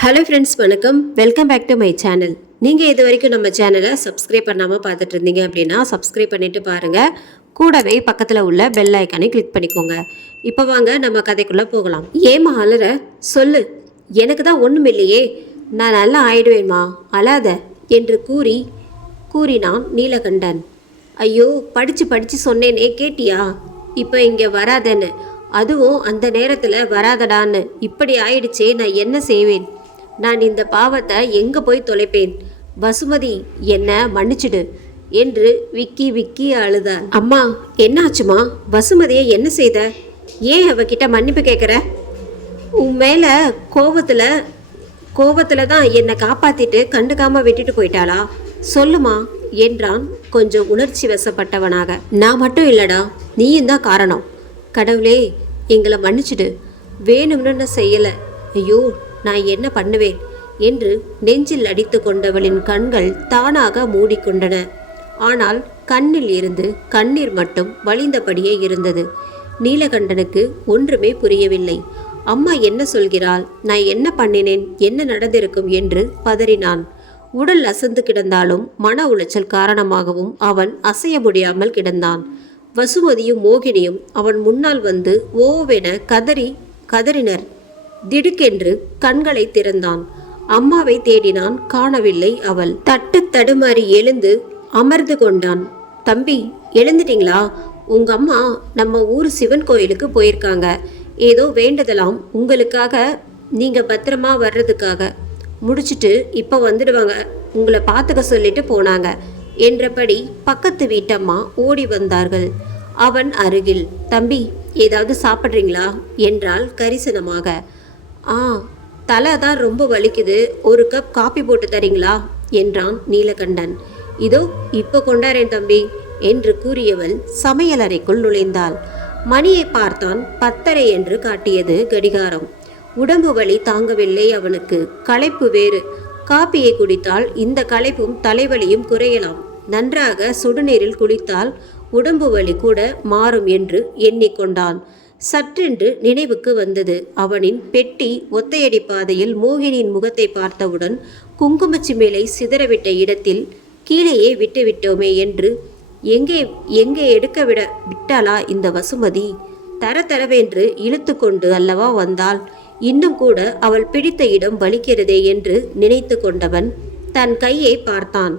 Hello friends, வணக்கம். Welcome back to my channel. நீங்கள் இது வரைக்கும் நம்ம சேனலை சப்ஸ்கிரைப் பண்ணாமல் பார்த்துட்டு இருந்தீங்க அப்படின்னா சப்ஸ்கிரைப் பண்ணிவிட்டு பாருங்கள். கூடவே பக்கத்தில் உள்ள பெல் ஐக்கானை கிளிக் பண்ணிக்கோங்க. இப்போ வாங்க நம்ம கதைக்குள்ளே போகலாம். ஏமா அலற? சொல்லு. எனக்கு தான் ஒன்றும் இல்லையே, நான் நல்லா ஆயிடுவேம்மா, அழாத என்று கூறினான் நீலகண்டன். ஐயோ, படித்து சொன்னேனே, கேட்டியா? இப்போ இங்கே வராதேன்னு, அதுவும் அந்த நேரத்தில் வராதடான்னு இப்படி ஆயிடுச்சே, நான் என்ன செய்வேன்? நான் இந்த பாவத்தை எங்கே போய் தொலைப்பேன்? வசுமதி, என்ன மன்னிச்சிடு என்று விக்கி அழுதாள். அம்மா, என்ன ஆச்சுமா? வசுமதியை என்ன செய்த? ஏன் அவகிட்ட மன்னிப்பு கேட்குற? உன் மேலே கோபத்தில் தான் என்னை காப்பாற்றிட்டு கண்டுக்காமல் விட்டுட்டு போயிட்டாளா? சொல்லுமா என்றான் கொஞ்சம் உணர்ச்சி வசப்பட்டவனாக. நான் மட்டும் இல்லடா, நீயும் தான் காரணம். கடவுளே, எங்களை மன்னிச்சிடு. வேணும்னு நான் செய்யலை. ஐயோ, நான் என்ன பண்ணுவேன் என்று நெஞ்சில் அடித்து கொண்டவளின் கண்கள் தானாக மூடிக்கொண்டன. ஆனால் கண்ணில் இருந்து கண்ணீர் மட்டும் வழிந்தபடியே இருந்தது. நீலகண்டனுக்கு ஒன்றுமே புரியவில்லை. அம்மா என்ன சொல்கிறாள்? நான் என்ன பண்ணினேன்? என்ன நடந்திருக்கும் என்று பதறினான். உடல் அசந்து கிடந்தாலும் மன உளைச்சல் காரணமாகவும் அவன் அசைய முடியாமல் கிடந்தான். வசுமதியும் மோகினியும் அவன் முன்னால் வந்து ஓவென கதறினர். திடுக்கென்று கண்களை திறந்தான். அம்மாவை தேடினான், காணவில்லை. அவள் தடுமாறி எழுந்து அமர்ந்து கொண்டான். தம்பி, எழுந்துட்டீங்களா? உங்க அம்மா நம்ம ஊர் சிவன் கோயிலுக்கு போயிருக்காங்க. ஏதோ வேண்டுதலாம், உங்களுக்காக, நீங்க பத்திரமா வர்றதுக்காக. முடிச்சிட்டு இப்போ வந்துடுவாங்க, உங்களை பார்த்துக்க சொல்லிட்டு போனாங்க என்றபடி பக்கத்து வீட்டம்மா ஓடி வந்தார்கள் அவன் அருகில். தம்பி, ஏதாவது சாப்பிட்றீங்களா என்றாள் கரிசனமாக. தலை தான் ரொம்ப வலிக்குது, ஒரு கப் காப்பி போட்டு தரீங்களா என்றான் நீலகண்டன். இதோ இப்போ கொண்டாரேன் தம்பி என்று கூறியவள் சமையலறைக்குள் நுழைந்தாள். மணியை பார்த்தான். 10:30 என்று காட்டியது கடிகாரம். உடம்பு வலி தாங்கவில்லை அவனுக்கு. களைப்பு வேறு. காப்பியை குடித்தால் இந்த களைப்பும் தலைவலியும் குறையலாம். நன்றாக சுடுநீரில் குளித்தால் உடம்பு வலி கூட மாறும் என்று எண்ணிக்கொண்டான். சற்றென்று நினைவுக்கு வந்தது. அவனின் பெட்டி ஒத்தையடி பாதையில் மோகினியின் முகத்தை பார்த்தவுடன் குங்குமச்சிமேலை சிதறவிட்ட இடத்தில் கீழேயே விட்டுவிட்டோமே என்று எங்கே எடுக்க விட்டாளா இந்த வசுமதி? தரவென்று இழுத்து கொண்டு அல்லவா வந்தாள். இன்னும் கூட அவள் பிடித்த இடம் வலிக்கிறதே என்று நினைத்து கொண்டவன் தன் கையை பார்த்தான்.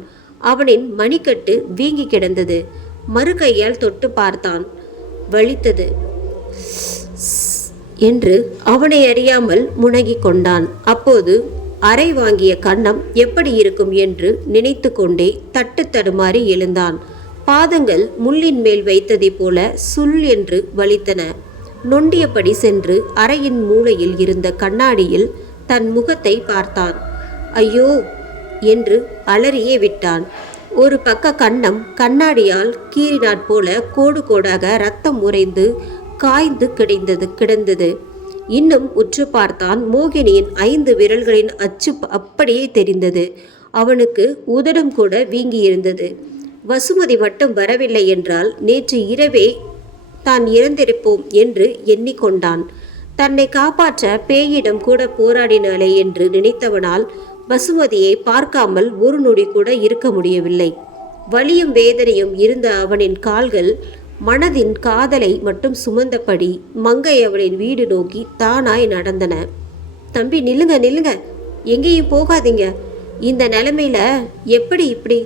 அவனின் மணிக்கட்டு வீங்கி கிடந்தது. மறு கையால் தொட்டு பார்த்தான். வலித்தது என்று அவனை அறியாமல் முனகி கொண்டான். அப்போது அரை வாங்கிய கன்னம் எப்படி இருக்கும் என்று நினைத்து கொண்டே தடுமாறி எழுந்தான். பாதங்கள் முள்ளின் மேல் வைத்ததை போல சுல் என்று வலித்தன. நொண்டியபடி சென்று அறையின் மூலையில் இருந்த கண்ணாடியில் தன் முகத்தை பார்த்தான். ஐயோ என்று அலறியே விட்டான். ஒரு பக்க கன்னம் கண்ணாடியால் கீறினாற் போல கோடு கோடாக ரத்தம் உறைந்து காய்ந்து கிடந்தது. இன்னும் உற்று பார்த்தான். மோகினியின் 5 விரல்களின் அச்சு அப்படியே தெரிந்தது. அவனுக்கு உதடும் கூட வீங்கியிருந்தது. வசுமதி மட்டும் வரவில்லை என்றால் நேற்று இரவே தான் இறந்திருப்போம் என்று எண்ணிக்கொண்டான். தன்னை காப்பாற்ற பேயிடம் கூட போராடினாளே என்று நினைத்தவனால் வசுமதியை பார்க்காமல் ஒரு நொடி கூட இருக்க முடியவில்லை. வலியும் வேதனையும் இருந்த அவனின் கால்கள் மனதின் காதலை மட்டும் சுமந்தபடி மங்கை அவளின் வீடு நோக்கி தானாய் நடந்தன. தம்பி, நில்லுங்க, எங்கேயும் போகாதீங்க. இந்த நிலைமையில எப்படி இப்படி?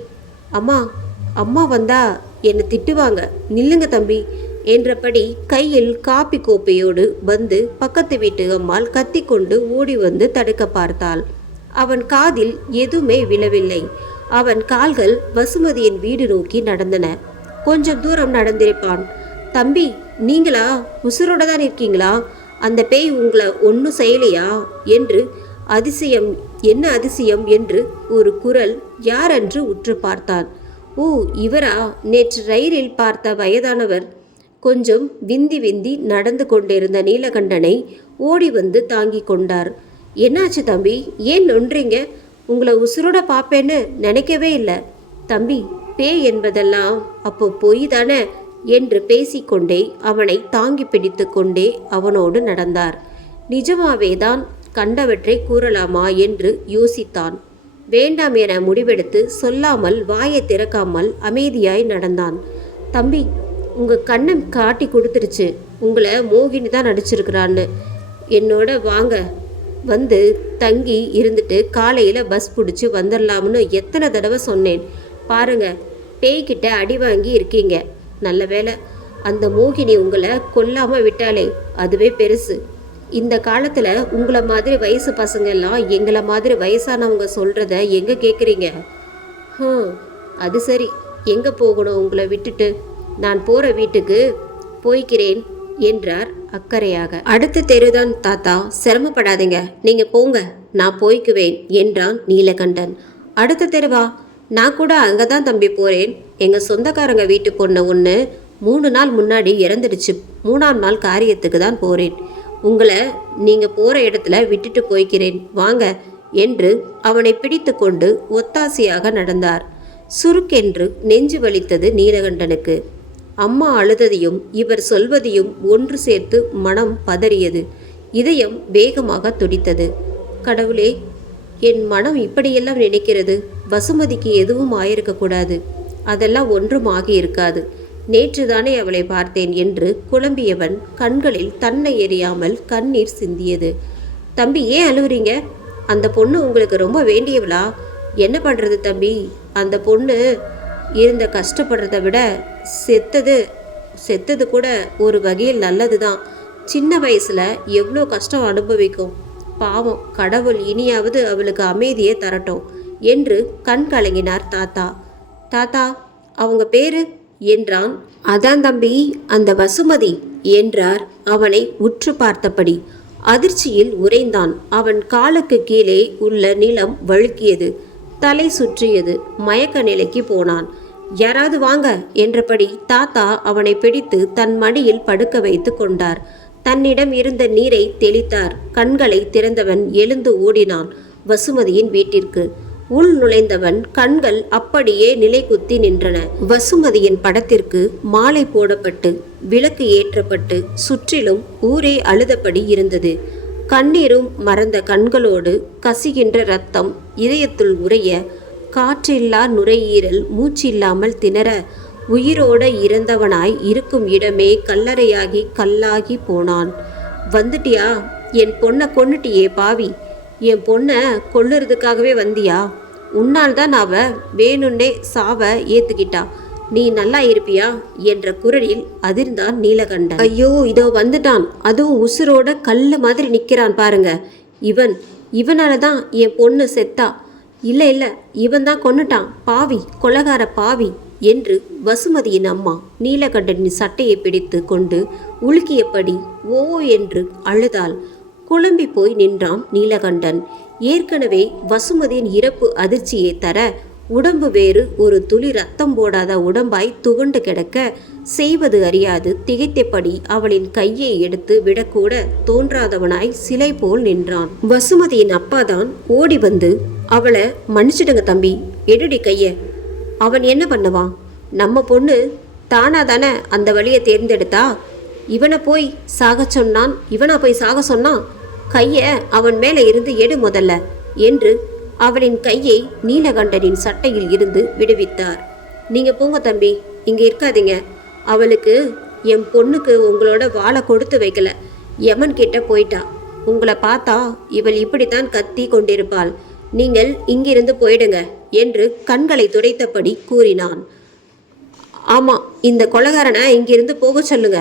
அம்மா வந்தா என்னை திட்டுவாங்க. நில்லுங்க தம்பி என்றபடி கையில் காப்பி கோப்பையோடு வந்து பக்கத்து வீட்டு அம்மாள் கத்திக்கொண்டு ஓடி வந்து தடுக்க பார்த்தாள். அவன் காதில் எதுவுமே விழவில்லை. அவன் கால்கள் வசுமதியின் வீடு நோக்கி நடந்தன. கொஞ்சம் தூரம் நடந்திருப்பான். தம்பி, நீங்களா? உசுரோட தான் இருக்கீங்களா? அந்த பேய் உங்களை ஒன்றும் செய்யலையா என்று என்ன அதிசயம் என்று ஒரு குரல் யாரென்று உற்று பார்த்தான். ஓ, இவரா? நேற்று ரயிலில் பார்த்த வயதானவர். கொஞ்சம் விந்தி நடந்து கொண்டிருந்த நீலகண்டனை ஓடி வந்து தாங்கி கொண்டார். என்னாச்சு தம்பி? ஏன் நொன்றீங்க? உங்களை உசுரோட பார்ப்பேன்னு நினைக்கவே இல்லை. தம்பி, பேய் என்பதெல்லாம் அப்போ பொய் தானே என்று பேசிக்கொண்டே அவனை தாங்கி பிடித்து கொண்டே அவனோடு நடந்தார். நிஜமாவேதான் கண்டவற்றை கூறலாமா என்று யோசித்தான். வேண்டாம் என முடிவெடுத்து சொல்லாமல் வாயை திறக்காமல் அமைதியாய் நடந்தான். தம்பி, உங்கள் கண்ணை காட்டி கொடுத்துருச்சு, உங்களை மோகினி தான் நடிச்சிருக்கிறான்னு. என்னோட வாங்க, வந்து தங்கி இருந்துட்டு காலையில் பஸ் பிடிச்சி வந்துடலாம்னு எத்தனை தடவை சொன்னேன். பாருங்க, பேய்கிட்ட அடி வாங்கி இருக்கீங்க. நல்ல வேலை அந்த மோகினி உங்களை கொல்லாமல் விட்டாலே அதுவே பெருசு. இந்த காலத்தில் உங்களை மாதிரி வயசு பசங்கள்லாம் எங்களை மாதிரி வயசானவங்க சொல்கிறத எங்கே கேட்குறீங்க? அது சரி, எங்கே போகணும் உங்களை விட்டுட்டு? நான் போகிற வீட்டுக்கு போய்க்கிறேன் என்றார் அக்கறையாக. அடுத்த தெருதான் தாத்தா, சிரமப்படாதீங்க, நீங்கள் போங்க, நான் போய்க்குவேன் என்றான் நீலகண்டன். அடுத்த தெருவா? நான் கூட அங்கே தான் தம்பி போகிறேன். எங்கள் சொந்தக்காரங்க வீட்டு பொண்ணு ஒன்று 3 நாள் முன்னாடி இறந்துடுச்சு. 3ஆம் நாள் காரியத்துக்கு தான் போகிறேன். உங்களை நீங்கள் போகிற இடத்துல விட்டுட்டு போய்க்கிறேன், வாங்க என்று அவனை பிடித்து கொண்டு ஒத்தாசையாக நடந்தார். சுருக்கென்று நெஞ்சு வலித்தது நீலகண்டனுக்கு. அம்மா அழுததையும் இவர் சொல்வதையும் ஒன்று சேர்த்து மனம் பதறியது. இதயம் வேகமாக துடித்தது. கடவுளே, என் மனம் இப்படியெல்லாம் நினைக்கிறது. வசுமதிக்கு எதுவும் ஆயிருக்கக்கூடாது. அதெல்லாம் ஒன்றும் ஆகியிருக்காது. நேற்றுதானே அவளை பார்த்தேன் என்று குழம்பியவன் கண்களில் தன்னை எறியாமல் கண்ணீர் சிந்தியது. தம்பி, ஏன் அழுவுறீங்க? அந்த பொண்ணு உங்களுக்கு ரொம்ப வேண்டியவளா? என்ன பண்ணுறது தம்பி, அந்த பொண்ணு இருந்த கஷ்டப்படுறதை விட செத்தது கூட ஒரு வகையில் நல்லது தான். சின்ன வயசில் எவ்வளோ கஷ்டம் அனுபவிக்கும். பாவம், கடவுள் இனியாவது அவளுக்கு அமைதியே தரட்டும் என்று கண் கலங்கினார் தாத்தா. தாத்தா, அவங்க பேரு என்றான். அதான் தம்பி, அந்த வசுமதி என்றார் அவனை உற்று பார்த்தபடி. அதிர்ச்சியில் உறைந்தான். அவன் காலுக்கு கீழே உள்ள நிலம் வழுக்கியது, தலை சுற்றியது. மயக்க நிலைக்கு போனான். யாராவது வாங்க என்றபடி தாத்தா அவனை பிடித்து தன் மடியில் படுக்க வைத்து கொண்டார். தன்னிடம் இருந்த நீரை தெளித்தார். கண்களை திறந்தவன் எழுந்து ஓடினான் வசுமதியின் வீட்டிற்கு. உள் நுழைந்தவன் கண்கள் அப்படியே நிலை குத்தி நின்றன. வசுமதியின் படத்திற்கு மாலை போடப்பட்டு விளக்கு ஏற்றப்பட்டு சுற்றிலும் ஊரே அழுதபடி இருந்தது. கண்ணீரும் மறந்த கண்களோடு கசிகின்ற இரத்தம் இதயத்துள் உறைய, காற்றில்லா நுரையீரல் மூச்சில்லாமல் திணற, உயிரோட இறந்தவனாய் இருக்கும் இடமே கல்லறையாகி கல்லாகி போனான். வந்துட்டியா? என் பொண்ணை கொன்னுட்டியே பாவி! என் பொண்ணை கொல்லுறதுக்காகவே வந்தியா? உன்னால் தான் அவ வேணுன்னே சாவ ஏத்துக்கிட்டா. நீ நல்லா இருப்பியா என்ற குரலில் அதிர்ந்தான் நீலகண்டன். ஐயோ, இதோ வந்துட்டான், அதுவும் உசுரோட கல்லு மாதிரி நிற்கிறான் பாருங்க. இவனால தான் என் பொண்ணு செத்தா. இல்லை, இவன் தான் கொன்னுட்டான், பாவி, கொலகார பாவி என்று வசுமதியின் அம்மா நீலகண்டனின் சட்டையை பிடித்து கொண்டு உலுக்கியபடி ஓ என்று அழுதாள். குழம்பி போய் நின்றான் நீலகண்டன். ஏற்கனவே வசுமதியின் இறப்பு அதிர்ச்சியை தர, உடம்பு வேறு ஒரு துளி ரத்தம் போடாத உடம்பாய் துவண்டு கிடக்க, செய்வது அறியாது திகைத்தபடி அவளின் கையை எடுத்து விடக்கூட தோன்றாதவனாய் சிலை போல் நின்றான். வசுமதியின் அப்பாதான் ஓடி வந்து, அவளை மன்னிச்சிடுங்க தம்பி, எடுடி கைய. அவன் என்ன பண்ணுவான்? நம்ம பொண்ணு தானா தானே அந்த வழியை தேர்ந்தெடுத்தா. இவனை போய் சாக சொன்னான், இவனா போய் சாக சொன்னான்? கைய அவன் மேலே இருந்து எடு முதல்ல என்று அவளின் கையை நீலகண்டனின் சட்டையில் இருந்து விடுவித்தார். நீங்க போங்க தம்பி, இங்க இருக்காதீங்க. அவளுக்கு என் பொண்ணுக்கு உங்களோட வாழை கொடுத்து வைக்கல, யமன் கிட்ட போயிட்டா. உங்களை பார்த்தா இவள் இப்படித்தான் கத்தி கொண்டிருப்பாள். நீங்கள் இங்கிருந்து போயிடுங்க என்று கண்களை துடைத்தபடி கூறினான். ஆமா, இந்த கொலகாரனை இங்கிருந்து போக சொல்லுங்க.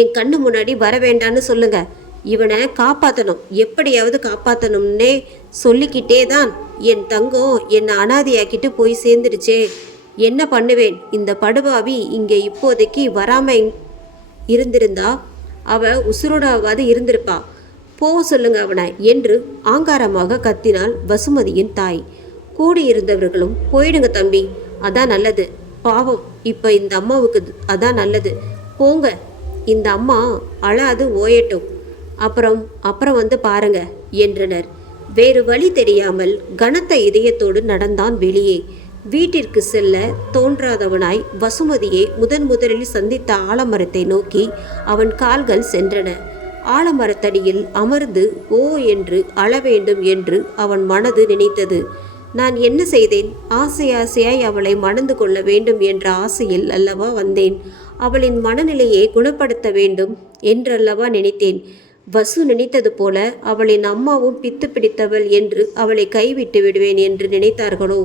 என் கண்ணு முன்னாடி வர வேண்டான்னு சொல்லுங்க. இவனை காப்பாற்றணும், எப்படியாவது காப்பாற்றணும்னே சொல்லிக்கிட்டே தான் என் தங்கம் என்னை அனாதையாக்கிட்டு போய் சேர்ந்துடுச்சே. என்ன பண்ணுவேன்? இந்த படுபாவி இங்கே இப்போதைக்கு வராமல் இருந்திருந்தா அவ உசுரோடாவது இருந்திருப்பா. போக சொல்லுங்க அவனை என்று ஆங்காரமாக கத்தினாள் வசுமதியின் தாய். கூடியிருந்தவர்களும் போயிடுங்க தம்பி, அதான் நல்லது. பாவம், இப்போ இந்த அம்மாவுக்கு அதான் நல்லது. போங்க, இந்த அம்மா அழாது ஓயட்டும், அப்புறம் வந்து பாருங்க என்றனர். வேறு வழி தெரியாமல் கனத்த இதயத்தோடு நடந்தான் வெளியே. வீட்டிற்கு செல்ல தோன்றாதவனாய் வசுமதியை முதலில் சந்தித்த ஆலமரத்தை நோக்கி அவன் கால்கள் சென்றன. ஆலமரத்தடியில் அமர்ந்து ஓ என்று அழ வேண்டும் என்று அவன் மனது நினைத்தது. நான் என்ன செய்தேன்? ஆசையாய் அவளை மணந்து கொள்ள வேண்டும் என்ற ஆசையில் அல்லவா வந்தேன். அவளின் மனநிலையை குணப்படுத்த வேண்டும் என்றல்லவா நினைத்தேன். வசு நினைத்தது போல அவளின் அம்மாவும் பித்து பிடித்தவள் என்று அவளை கைவிட்டு விடுவேன் என்று நினைத்தார்களோ?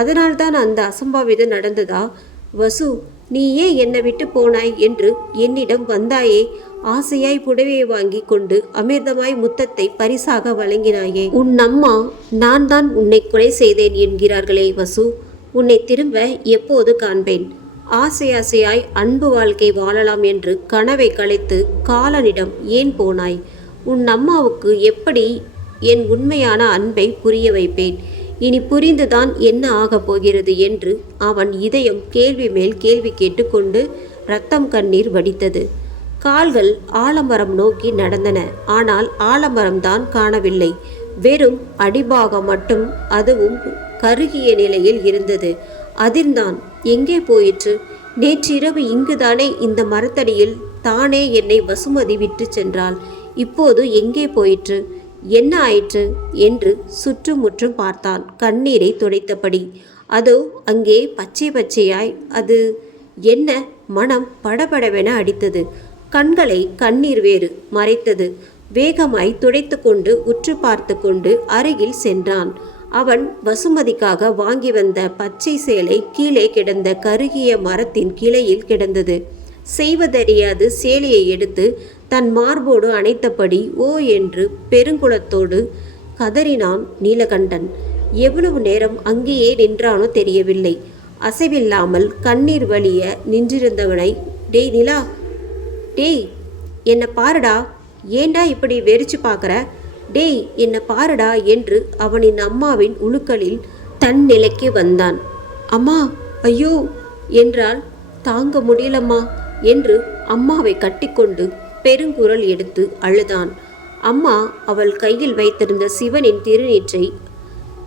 அதனால்தான் அந்த அசம்பாவிதம் நடந்ததா? வசு, நீ ஏன் என்னை விட்டு போனாய் என்று என்னிடம் வந்தாயே. ஆசையாய் புடவையை வாங்கி கொண்டு அமிர்தமாய் முத்தத்தை பரிசாக வழங்கினாயே. உன் அம்மா நான் தான் உன்னை கொலை செய்தேன் என்கிறார்களே வசு. உன்னை திரும்ப எப்போது காண்பேன்? ஆசையாய் அன்பு வாழ்க்கை வாழலாம் என்று கனவை கலைத்து காலனிடம் ஏன் போனாய்? உன் அம்மாவுக்கு எப்படி என் உண்மையான அன்பை புரிய வைப்பேன்? இனி புரிந்துதான் என்ன ஆகப் போகிறது என்று அவன் இதயம் கேள்வி மேல் கேள்வி கேட்டுக்கொண்டு இரத்தம் கண்ணீர் வடித்தது. கால்கள் ஆலமரம் நோக்கி நடந்தன. ஆனால் ஆலமரம்தான் காணவில்லை. வெறும் அடிபாகம் மட்டும், அதுவும் கருகிய நிலையில் இருந்தது. அதிர்ந்தான். எங்கே போயிற்று? நேற்றிரவு இங்குதானே இந்த மரத்தடியில் தானே என்னை வசுமதி விட்டு சென்றாள். இப்போது எங்கே போயிற்று? என்ன ஆயிற்று என்று சுற்றுமுற்றும் பார்த்தான், கண்ணீரை துடைத்தபடி. அதோ அங்கே பச்சை பச்சையாய். அது என்ன? மனம் படபடவென அடித்தது. கண்களை கண்ணீர் வேறு மறைத்தது. வேகமாய் துடைத்து கொண்டு உற்று பார்த்து கொண்டு அருகில் சென்றான். அவன் வசுமதிக்காக வாங்கி வந்த பச்சை சேலை கீழே கிடந்த கருகிய மரத்தின் கிளையில் கிடந்தது. செய்வதறியாது சேலையை எடுத்து தன் மார்போடு அணைத்தபடி ஓ என்று பெருங்குளத்தோடு கதறினான் நீலகண்டன். எவ்வளவு நேரம் அங்கேயே நின்றானோ தெரியவில்லை. அசைவில்லாமல் கண்ணீர் வலிய நின்றிருந்தவனை, டேய் நிலா, டேய் என்னை பாருடா, ஏண்டா இப்படி வெறிச்சு பார்க்குற? டேய் என்னை பாருடா என்று அவனின் அம்மாவின் உழுக்களில் தன் நிலைக்கு வந்தான். அம்மா, ஐயோ என்றால் தாங்க முடியலம்மா என்று அம்மாவை கட்டிக்கொண்டு பெருங்குரல் எடுத்து அழுதான். அம்மா அவள் கையில் வைத்திருந்த சிவனின்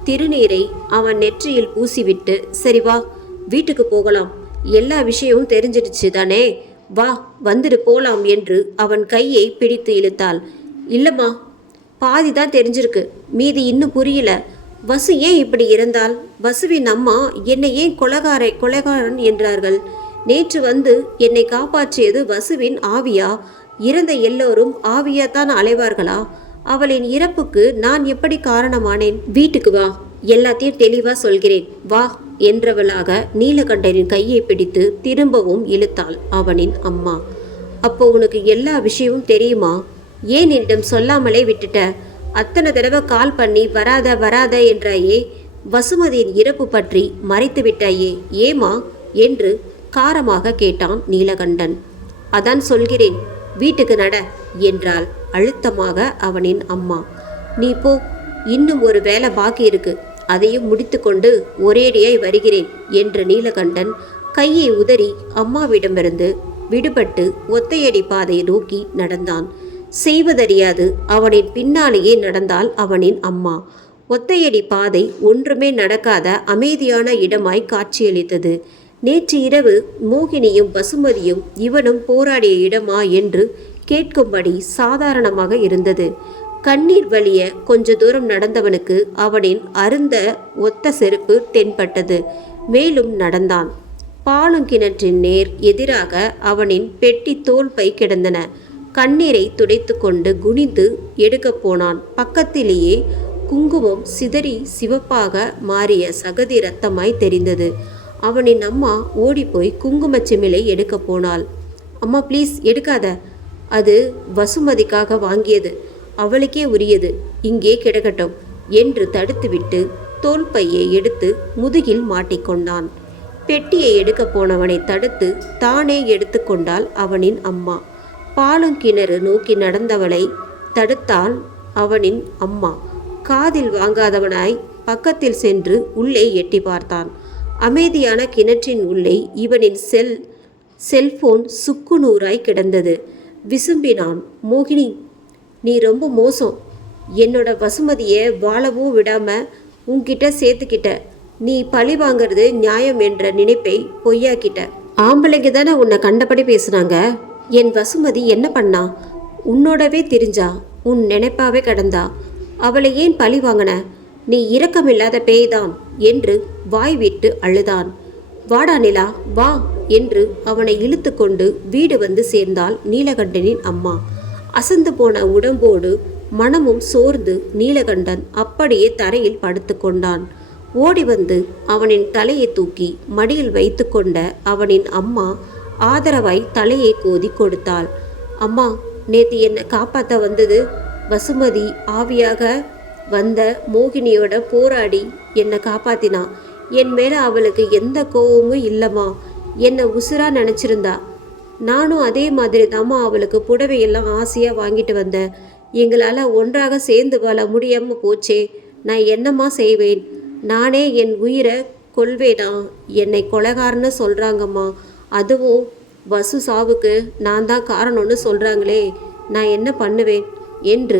திருநீரை அவன் நெற்றியில் பூசிவிட்டு, சரி வா வீட்டுக்கு போகலாம், எல்லா விஷயமும் தெரிஞ்சிடுச்சு தானே, வா வந்துடு போலாம் என்று அவன் கையை பிடித்து இழுத்தாள். இல்லம்மா, பாதி தான் தெரிஞ்சிருக்கு, மீதி இன்னும் புரியல. வசு ஏன் இப்படி இருந்தால்? வசுவின் அம்மா என்னை ஏன் கொலைகாரன் என்றார்கள்? நேற்று வந்து என்னை காப்பாற்றியது வசுவின் ஆவியா? இறந்த எல்லோரும் ஆவியாத்தான் அலைவார்களா? அவளின் இறப்புக்கு நான் எப்படி காரணமானேன்? வீட்டுக்கு வா, எல்லாத்தையும் தெளிவா சொல்கிறேன், வா என்றவளாக நீலகண்டனின் கையை பிடித்து திரும்பவும் இழுத்தாள் அவனின் அம்மா. அப்போ உனக்கு எல்லா விஷயமும் தெரியுமா? ஏன் என்னிடம் சொல்லாமலே விட்டுட்ட? அத்தனை தடவை கால் பண்ணி வராத என்றாயே. வசுமதியின் இறப்பு பற்றி மறைத்து விட்டாயே, ஏமா என்று காரமாக கேட்டான் நீலகண்டன். அதான் சொல்கிறேன், வீட்டுக்கு நட என்றாள் அழுத்தமாக அவனின் அம்மா. நீ போ, இன்னும் ஒரு வேலை பாக்கி இருக்கு, அதையும் முடித்து கொண்டு ஒரேடியாய் வருகிறேன் என்ற நீலகண்டன் கையை உதறி அம்மாவிடமிருந்து விடுபட்டு ஒத்தையடி பாதையை நோக்கி நடந்தான். செய்வதறியாது அவனின் பின்னாலேயே நடந்தாள் அவனின் அம்மா. ஒத்தையடி பாதை ஒன்றுமே நடக்காத அமைதியான இடமாய் காட்சியளித்தது. நேற்று இரவு மோகினியும் வசுமதியும் இவனும் போராடிய இடமா என்று கேட்கும்படி சாதாரணமாக இருந்தது. கண்ணீர் வலிய கொஞ்ச தூரம் நடந்தவனுக்கு அவனின் அருந்த ஒத்த செருப்பு தென்பட்டது. மேலும் நடந்தான். பாலுங்கிணற்றின் நேர் எதிராக அவனின் பெட்டி தோல் பை கிடந்தன. கண்ணீரை துடைத்து கொண்டு குனிந்து எடுக்கப் போனான். பக்கத்திலேயே குங்குமம் சிதறி சிவப்பாக மாறிய சகதி இரத்தமாய் தெரிந்தது. அவனின் அம்மா ஓடிப்போய் குங்குமச்சிமிலை எடுக்க போனாள். அம்மா ப்ளீஸ் எடுக்காத, அது வசுமதிக்காக வாங்கியது, அவளுக்கே உரியது, இங்கே கிடக்கட்டும் என்று தடுத்துவிட்டு தோல் பையை எடுத்து முதுகில் மாட்டிக்கொண்டான். பெட்டியை எடுக்க போனவனை தடுத்து தானே எடுத்து கொண்டாள் அவனின் அம்மா. பாலுங்கிணறு நோக்கி நடந்தவளை தடுத்தாள் அவனின் அம்மா. காதில் வாங்காதவனாய் பக்கத்தில் சென்று உள்ளே எட்டி பார்த்தான். அமைதியான கிணற்றின் உள்ளே இவனின் செல்போன் சுக்குநூறாய் கிடந்தது. விசும்பினான். மோகினி, நீ ரொம்ப மோசம், என்னோட வசுமதியை வாழவும் விடாம உன்கிட்ட சேர்த்துக்கிட்ட. நீ பழி வாங்கிறது நியாயம் என்ற நினைப்பை பொய்யாக்கிட்ட. ஆம்பளைங்க தானே உன்னை கண்டபடி பேசுனாங்க. என் வசுமதி என்ன பண்ணா? உன்னோடவே திரிஞ்சா, உன் நினைப்பாவே கிடந்தா. அவளை ஏன் பழி வாங்கின? நீ இரக்கமில்லாத பேய்தான் என்று வாய் விட்டு அழுதான். வாடா நிலா வா என்று அவனை இழுத்து கொண்டு வீடு வந்து சேர்ந்தாள் நீலகண்டனின் அம்மா. அசந்து போன உடம்போடு மனமும் சோர்ந்து நீலகண்டன் அப்படியே தரையில் படுத்து கொண்டான். ஓடி வந்து அவனின் தலையை தூக்கி மடியில் வைத்து கொண்ட அவனின் அம்மா ஆதரவாய் தலையை கோதி கொடுத்தாள். அம்மா, நேத்து என்னை காப்பாற்ற வந்தது வசுமதி ஆவியாக வந்த மோகினியோட போராடி என்னை காப்பாத்தினா. என் மேலே அவளுக்கு எந்த கோவமும் இல்லைம்மா. என்னை உசுரா நினச்சிருந்தா. நானும் அதே மாதிரி தாம்மா அவளுக்கு புடவையெல்லாம் ஆசையாக வாங்கிட்டு வந்தேன். எங்களால் ஒன்றாக சேர்ந்து வாழ முடியாமல் போச்சே. நான் என்னம்மா செய்வேன்? நானே என் உயிரை கொள்வேனா? என்னை கொலைகாரன்னு சொல்கிறாங்கம்மா. அதுவும் வசு சாவுக்கு நான் தான் காரணம்னு சொல்கிறாங்களே. நான் என்ன பண்ணுவேன் என்று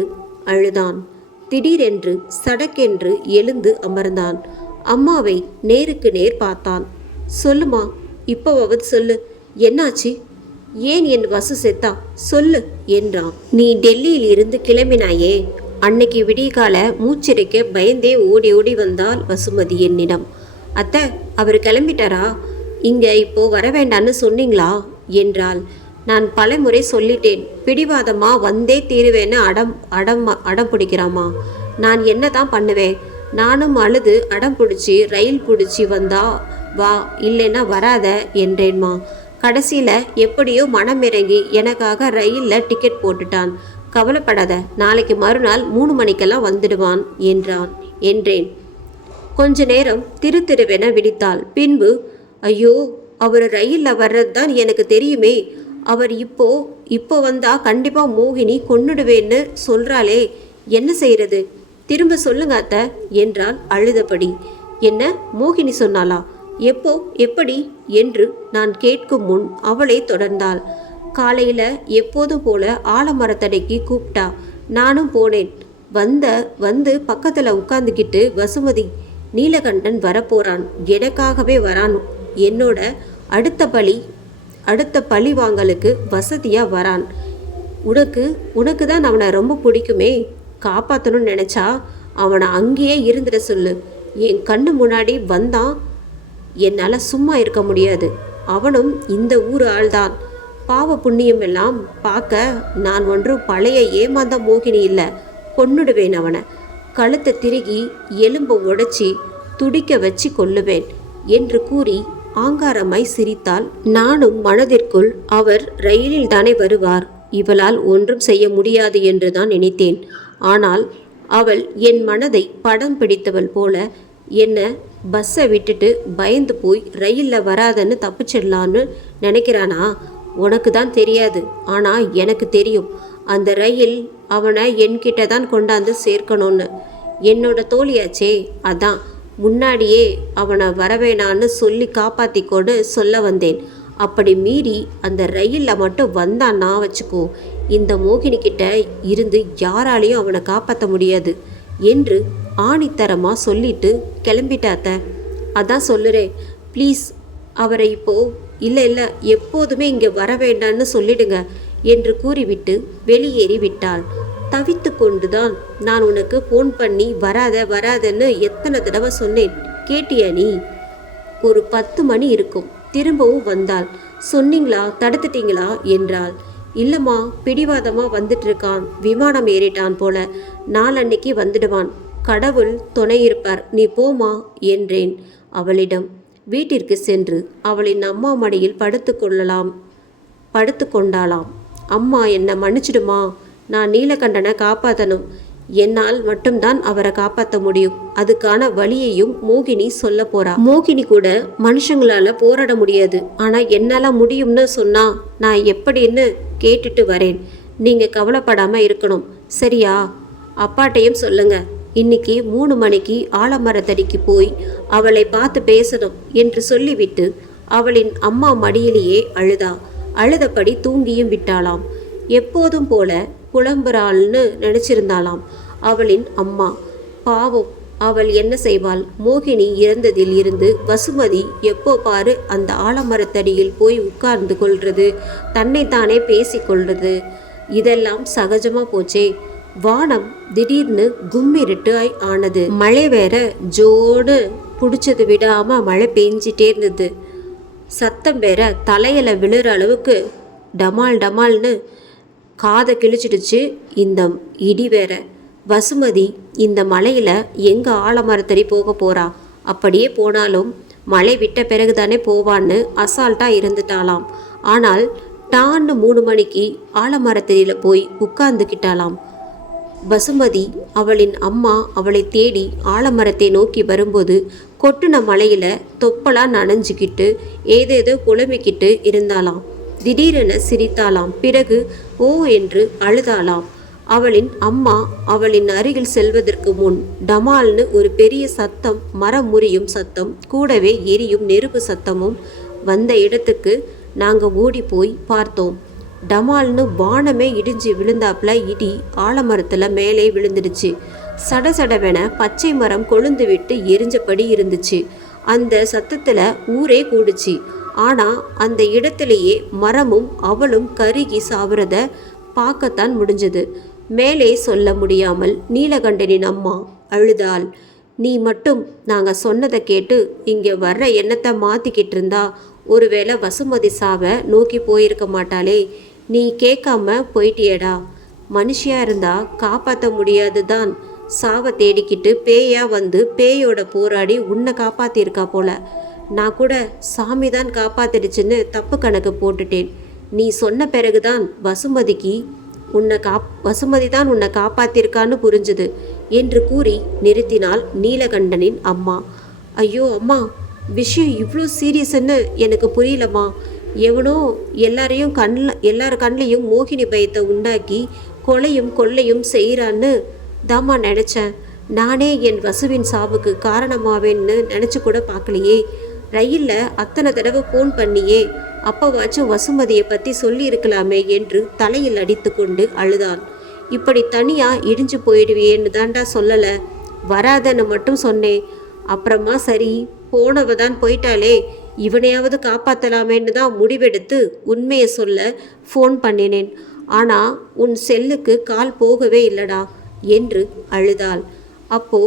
அழுதான். திடீரென்று சடக்கென்று எழுந்து அமர்ந்தான். அம்மாவை நேருக்கு நேர் பார்த்தான். சொல்லுமா, இப்போவாவது சொல்லு, என்னாச்சு? ஏன் என் வசு செத்தா சொல்லு என்றான். நீ டெல்லியில் இருந்து கிளம்பினாயே, அன்னைக்கு விடியகால மூச்சிறைக்க பயந்தே ஓடி ஓடி வந்தாள் வசுமதி என்னிடம். அத்தை, அவர் கிளம்பிட்டாரா? இங்கே இப்போ வர வேண்டான்னு சொன்னீங்களா என்றாள். நான் பலமுறை சொல்லிட்டேன், பிடிவாதமா வந்தே தீருவேன்னு அடம் பிடிக்கிறாமா. நான் என்ன தான் பண்ணுவேன்? நானும் அழுது அடம் பிடிச்சி ரயில் பிடிச்சி வந்தா வா, இல்லைன்னா வராத என்றேன்மா. கடைசியில் எப்படியோ மனம் இறங்கி எனக்காக ரயிலில் டிக்கெட் போட்டுட்டான். கவலைப்படாத, நாளைக்கு மறுநாள் 3 மணிக்கெல்லாம் வந்துடுவான் என்றேன். கொஞ்ச நேரம் திருவென விழித்தாள். பின்பு, ஐயோ, அவர் ரயிலில் வர்றது தான் எனக்கு தெரியுமே. அவர் இப்போ வந்தா கண்டிப்பாக மோகினி கொன்னுடுவேன்னு சொல்கிறாளே, என்ன செய்கிறது? திரும்ப சொல்லுங்க அத்தை என்றாள் அழுதபடி. என்ன, மோகினி சொன்னாளா? எப்போ, எப்படி என்று நான் கேட்கும் முன் அவளை தொடர்ந்தாள். காலையில் எப்போதும் போல ஆலமரத்தடைக்கு கூப்பிட்டா. நானும் போனேன். வந்து பக்கத்தில் உட்காந்துக்கிட்டு, வசுமதி, நீலகண்டன் வரப்போறான், எனக்காகவே வரான். என்னோட அடுத்த பழி வாங்கலுக்கு வசதியாக வரான். உனக்கு தான் அவனை ரொம்ப பிடிக்குமே. காப்பாற்றணும்னு நினச்சா அவனை அங்கேயே இருந்துட சொல்லு. என் கண்ணு முன்னாடி வந்தான், என்னால் சும்மா இருக்க முடியாது. அவனும் இந்த ஊர் ஆள்தான். பாவ புண்ணியம் எல்லாம் பார்க்க நான் ஒன்றும் பழைய ஏமாந்த மோகினி இல்லை. கொன்னுடுவேன் அவனை. கழுத்தை திருகி எலும்பை உடைச்சி துடிக்க வச்சு கொல்லுவேன் என்று கூறி ஆங்காரமாய் சிரித்தாள். நானும் மனதிற்குள், அவர் ரயிலில் தானே வருவார், இவளால் ஒன்றும் செய்ய முடியாது என்று தான் நினைத்தேன். ஆனால் அவள் என் மனதை படம் பிடித்தவள் போல என்ன பஸ்ஸை விட்டுட்டு பயந்து போய் ரயிலில் வராதன்னு தப்பிச்சிடலான்னு நினைக்கிறானா? உனக்கு தான் தெரியாது, ஆனால் எனக்கு தெரியும். அந்த ரயில் அவனை என்கிட்ட தான் கொண்டாந்து சேர்க்கணும்னு. என்னோட தோழியாச்சே, அதான் முன்னாடியே அவனை வரவேணான்னு சொல்லி காப்பாற்றிக்கொண்டு சொல்ல வந்தேன். அப்படி மீறி அந்த ரயிலில் மட்டும் வந்தான்னா வச்சுக்கோ, இந்த மோகினிக்கிட்ட இருந்து யாராலையும் அவனை காப்பாற்ற முடியாது என்று ஆணித்தரமாக சொல்லிட்டு கிளம்பிட்டாத்த. அதான் சொல்லுறேன், ப்ளீஸ் அவரை இல்லை எப்போதுமே இங்கே வர வேண்டான்னு சொல்லிடுங்க என்று கூறிவிட்டு வெளியேறி விட்டாள். தவித்து கொண்டுதான் நான் உனக்கு ஃபோன் பண்ணி வராதன்னு எத்தனை தடவை சொன்னேன், கேட்டியா நீ? ஒரு 10 மணி இருக்கும். திரும்பவும் வந்தாள். சொன்னீங்களா, தடுத்துட்டீங்களா என்றாள். இல்லைம்மா, பிடிவாதமாக வந்துட்டு இருக்கான், விமானம் ஏறிட்டான் போல, நாளன்னைக்கு வந்துடுவான், கடவுள் துணை இருப்பார், நீ போமா என்றேன் அவளிடம். வீட்டிற்கு சென்று அவளின் அம்மா மடியில் படுத்து கொண்டாளாம். அம்மா, என்னை மன்னிச்சிடுமா, நான் நீலகண்டனை காப்பாற்றணும். என்னால் மட்டும்தான் அவரை காப்பாற்ற முடியும். அதுக்கான வழியையும் மோகினி சொல்ல போறா. மோகினி கூட மனுஷங்களால போராட முடியாது, ஆனா என்னால முடியும்னு சொன்னா நான் எப்படின்னு கேட்டுட்டு வரேன். நீங்க கவலைப்படாம இருக்கணும், சரியா? அப்பாட்டையும் சொல்லுங்க, இன்னைக்கு 3 மணிக்கு ஆலமரத்தடிக்கு போய் அவளை பார்த்து பேசணும் என்று சொல்லிவிட்டு அவளின் அம்மா மடியிலேயே அழுதபடி தூங்கியும் விட்டாளாம். எப்போதும் போல புலம்புறாள்னு நினைச்சிருந்தாளாம் அவளின் அம்மா. பாவம், அவள் என்ன செய்வாள்? மோகினி இறந்ததில் இருந்து வசுமதி எப்போ பாரு அந்த ஆலமரத்தடியில் போய் உட்கார்ந்து கொள்வது, தன்னைத்தானே பேசிக்கொள்வது, இதெல்லாம் சகஜமா போச்சே. வானம் திடீர்னு கும்மிருட்டு ஆனது. மழை வேற ஜோடு பிடிச்சது விடாம மழை பெஞ்சிட்டே இருந்தது. சத்தம் வேற தலையில விழுற அளவுக்கு டமால் டமால்னு காதை கிழிச்சிடுச்சு. இந்த இடி வேற. வசுமதி இந்த மலையில எங்க ஆலமரத்தடி போக போறா? அப்படியே போனாலும் மழை விட்ட பிறகுதானே போவான்னு அசால்ட்டா இருந்துட்டாளாம். ஆனால் டான்னு 3 மணிக்கு ஆலமரத்தடியில் போய் உட்கார்ந்துக்கிட்டாளாம். வசுமதி அவளின் அம்மா அவளை தேடி ஆலமரத்தை நோக்கி வரும்போது கொட்டுன மலையில தொப்பலா நனைஞ்சிக்கிட்டு ஏதேதோ குழம்பிக்கிட்டு இருந்தாளாம். திடீரென சிரித்தாளாம். பிறகு ஓ என்று அழுதாளாம். அவளின் அம்மா அவளின் அருகில் செல்வதற்கு முன் டமால்னு ஒரு பெரிய சத்தம், மரம் முறியும் சத்தம், கூடவே எரியும் நெருப்பு சத்தமும் வந்த இடத்துக்கு நாங்கள் ஓடி போய் பார்த்தோம். டமால்னு வானமே இடிஞ்சு விழுந்தாப்புல இடி ஆலமரத்தில் மேலே விழுந்துடுச்சு. சடசடவென பச்சை மரம் கொழுந்து விட்டு எரிஞ்சபடி இருந்துச்சு. அந்த சத்தத்தில் ஊரே கூடுச்சு. ஆனால் அந்த இடத்துலையே மரமும் அவளும் கருகி சாவுறத பார்க்கத்தான் முடிஞ்சது. மேலே சொல்ல முடியாமல் நீலகண்டனின் அம்மா அழுதாள். நீ மட்டும் நாங்கள் சொன்னதை கேட்டு இங்கே வர்ற எண்ணத்தை மாற்றிக்கிட்டு இருந்தா ஒருவேளை வசுமதி சாவை நோக்கி போயிருக்க மாட்டாளே. நீ கேட்காம போயிட்டியடா. மனுஷியா இருந்தா காப்பாற்ற முடியாது தான். சாவை தேடிக்கிட்டு பேயா வந்து பேயோட போராடி உன்னை காப்பாற்றிருக்கா போல. நான் கூட சாமி தான் காப்பாத்திடுச்சுன்னு தப்பு கணக்கு போட்டுட்டேன். நீ சொன்ன பிறகுதான் வசுமதி தான் உன்னை காப்பாத்திருக்கான்னு புரிஞ்சுது என்று கூறி நிறுத்தினாள் நீலகண்டனின் அம்மா. ஐயோ அம்மா, விஷயம் இவ்வளோ சீரியஸ்ன்னு எனக்கு புரியலம்மா. எவனோ எல்லார் கண்ணிலையும் மோகினி பயத்தை உண்டாக்கி கொலையும் கொள்ளையும் செய்கிறான்னு தாம்மா நினச்சேன். நானே என் வசுவின் சாவுக்கு காரணமாவேன்னு நினச்சி கூட பார்க்கலையே. ரயிலில் அத்தனை தடவை ஃபோன் பண்ணியே அப்போவாச்சும் வசுமதியை பற்றி சொல்லியிருக்கலாமே என்று தலையில் அடித்து கொண்டு அழுதான். இப்படி தனியாக இடிஞ்சு போயிடுவேன்னு தாண்டா சொல்லலை, வராதன்னு மட்டும் சொன்னேன். அப்புறமா சரி போனவ தான் போயிட்டாலே, இவனையாவது காப்பாற்றலாமேன்னு தான் முடிவெடுத்து உண்மையை சொல்ல ஃபோன் பண்ணினேன். ஆனால் உன் செல்லுக்கு கால் போகவே இல்லடா என்று அழுதாள். அப்போ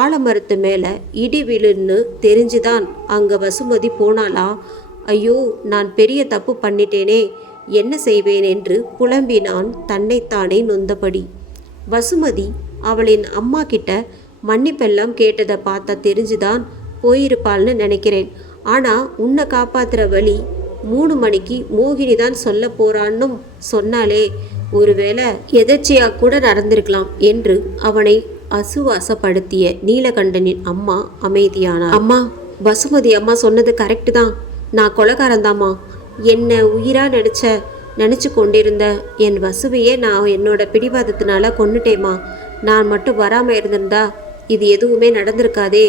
ஆலமரத்து மேலே இடி விழுன்னு தெரிஞ்சுதான் அங்கே வசுமதி போனாளா? ஐயோ, நான் பெரிய தப்பு பண்ணிட்டேனே, என்ன செய்வேன் என்று புலம்பினான் தன்னைத்தானே நொந்தபடி. வசுமதி அவளின் அம்மா கிட்ட மன்னிப்பெல்லாம் கேட்டதை பார்த்தா தெரிஞ்சுதான் போயிருப்பாள்னு நினைக்கிறேன். ஆனால் உன்னை காப்பாற்றுற வழி 3 மணிக்கு மோகினி தான் சொல்ல போறான்னும் சொன்னாலே, ஒருவேளை எதர்ச்சியாக கூட நடந்திருக்கலாம் என்று அவனை அசுவாசப்படுத்திய நீலகண்டனின் அம்மா அமைதியானார். அம்மா, வசுமதி அம்மா சொன்னது கரெக்டு தான். நான் கொலைகாரந்தாம்மா. என்னை உயிராக நினச்சி கொண்டிருந்த என் வசுவையே நான் என்னோட பிடிவாதத்தினால கொன்னுட்டேம்மா. நான் மட்டும் வராமல் இருந்திருந்தா இது எதுவுமே நடந்திருக்காதே.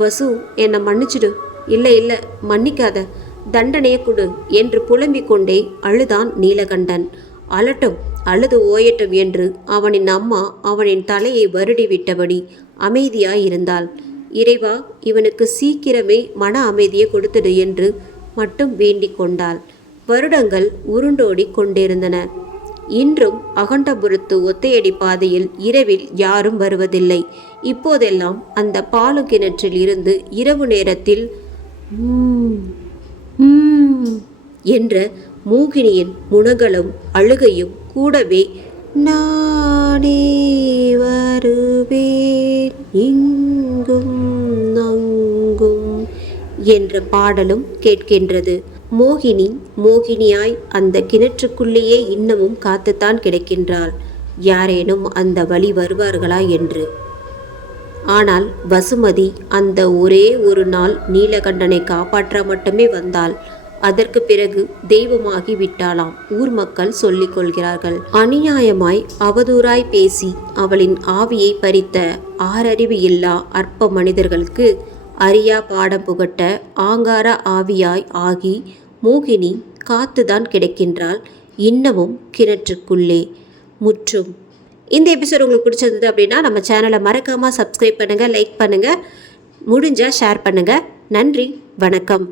வசு, என்னை மன்னிச்சிடு. இல்லை இல்லை, மன்னிக்காத, தண்டனையை கொடு என்று புலம்பிக் கொண்டே அழுதான் நீலகண்டன். அழட்டும், அழுது ஓயட்டும் என்று அவனின் அம்மா அவனின் தலையை வருடி விட்டபடி அமைதியாயிருந்தாள். இறைவா, இவனுக்கு சீக்கிரமே மன அமைதியை கொடுத்துடு என்று மட்டும் வேண்டிக் கொண்டாள். வருடங்கள் உருண்டோடி கொண்டிருந்தன. இன்றும் அகண்டபுரத்து ஒத்தையடி பாதையில் இரவில் யாரும் வருவதில்லை. இப்போதெல்லாம் அந்த பாலு கிணற்றில் இருந்து இரவு நேரத்தில் என்ற மோகினியின் முனகலும் அழுகையும் கூடவே நானே வருவேன் இங்கும் அங்கும் என்ற பாடலும் கேட்கின்றது. மோகினியாய் அந்த கிணற்றுக்குள்ளேயே இன்னமும் காத்துத்தான் கிடக்கின்றாள். யாரேனும் அந்த வழி வருவார்களா என்று. ஆனால் வசுமதி அந்த ஒரே ஒரு நாள் நீலகண்டனை காப்பாற்ற மட்டுமே வந்தாள். அதற்கு பிறகு தெய்வமாகி விட்டாளாம். ஊர் மக்கள் சொல்லிக் கொள்கிறார்கள். அநியாயமாய் அவதூறாய் பேசி அவளின் ஆவியை பறித்த ஆறறிவு இல்லா அற்ப மனிதர்களுக்கு அறியா பாடம் புகட்ட ஆங்கார ஆவியாய் ஆகி மோகினி காத்துதான் கிடக்கின்றாள் இன்னமும் கிணற்றுக்குள்ளே. முற்றும். இந்த எபிசோட் உங்களுக்கு பிடிச்சிருந்தது அப்படின்னா நம்ம சேனலை மறக்காமல் சப்ஸ்கிரைப் பண்ணுங்கள், லைக் பண்ணுங்கள், முடிஞ்சால் ஷேர் பண்ணுங்கள். நன்றி, வணக்கம்.